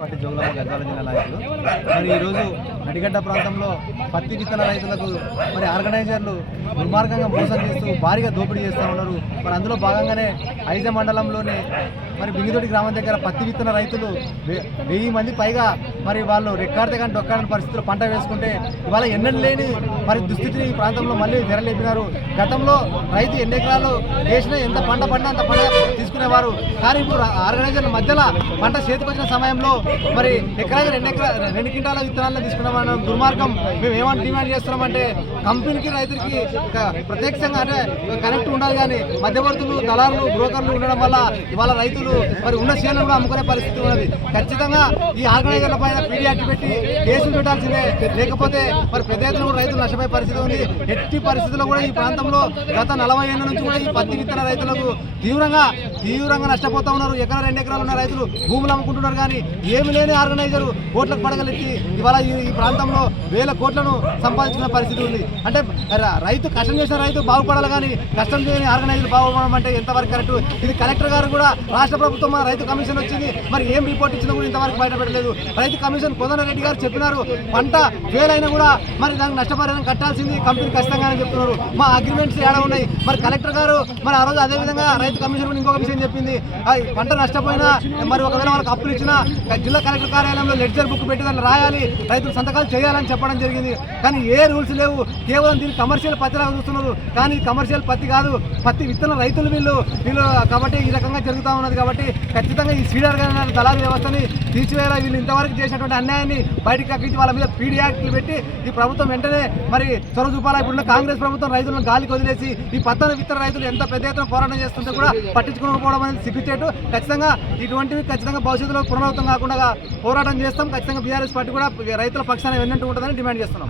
Party Jogulamba Gadwal జిల్లా నాయకులు. మరి ఈరోజు నడిగడ్డ ప్రాంతంలో పత్తి విత్తన రైతులకు మరి ఆర్గనైజర్లు దుర్మార్గంగా మోసం చేస్తూ భారీగా దోపిడీ చేస్తూ ఉన్నారు. మరి అందులో భాగంగానే ఐజ మండలంలోని మరి బింగిదొడి గ్రామం దగ్గర పత్తి విత్తన రైతులు వెయ్యి మంది పైగా మరి వాళ్ళు రెక్కాడితే కానీ డొక్కాడని పరిస్థితుల్లో పంట వేసుకుంటే ఇవాళ ఎన్నడూ లేని మరి దుస్థితిని ఈ ప్రాంతంలో మళ్ళీ తెరలేపినారు. గతంలో రైతు ఎన్ని ఎకరాలు వేసినా ఎంత పంట పడినా అంత పంట తీసుకునేవారు. కానీ ఇప్పుడు ఆర్గనైజర్ల మధ్యలో పంట చేతికొచ్చిన సమయంలో మరి ఎకరాకి రెండు ఎకరా రెండు క్వింటాల విత్తనాలను తీసుకున్నామన్న దుర్మార్గం మేము ఏమని డిమాండ్ చేస్తున్నామంటే కంపెనీకి రైతులకి ప్రత్యక్షంగా అంటే కనెక్ట్ ఉండాలి కానీ మధ్యవర్తులు దళారులు బ్రోకర్లు ఉండడం వల్ల ఇవాళ రైతులు మరి ఉన్న చేనులు కూడా అమ్ముకునే పరిస్థితి ఉన్నది. ఖచ్చితంగా ఈ ఆర్గనైజర్ల పైన పీడీ పెట్టి కేసులు పెట్టాల్సిందే. లేకపోతే మరి పెద్ద ఎత్తున కూడా రైతులు నష్టపోయే పరిస్థితి ఉంది. ఎట్టి పరిస్థితుల్లో కూడా ఈ ప్రాంతంలో గత నలభై ఏళ్ళ నుంచి కూడా ఈ పత్తి విత్తన రైతులకు తీవ్రంగా తీవ్రంగా నష్టపోతా ఉన్నారు. ఎకరా రెండు ఎకరాలు ఉన్న రైతులు భూములు అమ్ముకుంటున్నారు కానీ ఏమి లేని ఆర్గనైజర్ కోట్లకు పడగలెత్తి ఇవాళ ఈ ప్రాంతంలో వేల కోట్లను సంపాదించుకున్న పరిస్థితి ఉంది. అంటే రైతు కష్టం చేసిన రైతు బాగుపడాలి కానీ కష్టం చేయని ఆర్గనైజర్ బాగుపడడం అంటే ఎంతవరకు కరెక్ట్? ఇది కలెక్టర్ గారు కూడా రాష్ట్ర ప్రభుత్వం మన రైతు కమిషన్ వచ్చింది. మరి ఏం రిపోర్ట్ ఇచ్చినా కూడా ఇంతవరకు బయటపెట్టలేదు. రైతు కమిషన్ కోదండరెడ్డి గారు చెప్పినారు పంట ఫెయిల్ అయినా కూడా మరి దానికి నష్టపరిహారం కట్టాల్సింది కంపెనీ ఖచ్చితంగా చెప్తున్నారు. మా అగ్రిమెంట్స్ ఏడా ఉన్నాయి? మరి కలెక్టర్ గారు మరి ఆ రోజు అదే విధంగా రైతు కమిషన్ ఇంకొక విషయం చెప్పింది. పంట నష్టపోయినా మరి ఒకవేళ వాళ్ళకి అప్పులు ఇచ్చినా జిల్లా కలెక్టర్ కార్యాలయంలో లెడ్జర్ బుక్ పెట్టి దాన్ని రాయాలి రైతులు సంతకాలు చేయాలని చెప్పడం జరిగింది. కానీ ఏ రూల్స్ లేవు. కేవలం దీన్ని కమర్షియల్ పత్తిలాగా చూస్తున్నారు. కానీ కమర్షియల్ పత్తి కాదు. పత్తి విత్తన రైతులు వీళ్ళు వీళ్ళు కాబట్టి ఈ రకంగా జరుగుతూ ఉన్నది కాబట్టి ఖచ్చితంగా ఈ సీడర్ దళారీ వ్యవస్థని తీసివేయాలి. వీళ్ళు ఇంతవరకు చేసినటువంటి అన్యాయాన్ని బయటకు కక్కించి వాళ్ళ మీద పీడీ యాక్ట్లు పెట్టి ఈ ప్రభుత్వం వెంటనే మరి చొరవ చూపాలా. ఇప్పుడున్న కాంగ్రెస్ ప్రభుత్వం రైతులను గాలికి వదిలేసి ఈ పత్తన విత్తన రైతులు ఎంత పెద్ద ఎత్తున పోరాటం చేస్తుంటే కూడా పట్టించుకోకపోవడం అనేది సిగ్గుచేటు. ఖచ్చితంగా ఇటువంటివి ఖచ్చితంగా భవిష్యత్తులో పునరావృతం కాకుండా పోరాటం చేస్తాం. ఖచ్చితంగా బీఆర్ఎస్ పార్టీ కూడా రైతుల పక్షాన వెన్నంటూ ఉంటుందని డిమాండ్ చేస్తున్నాం.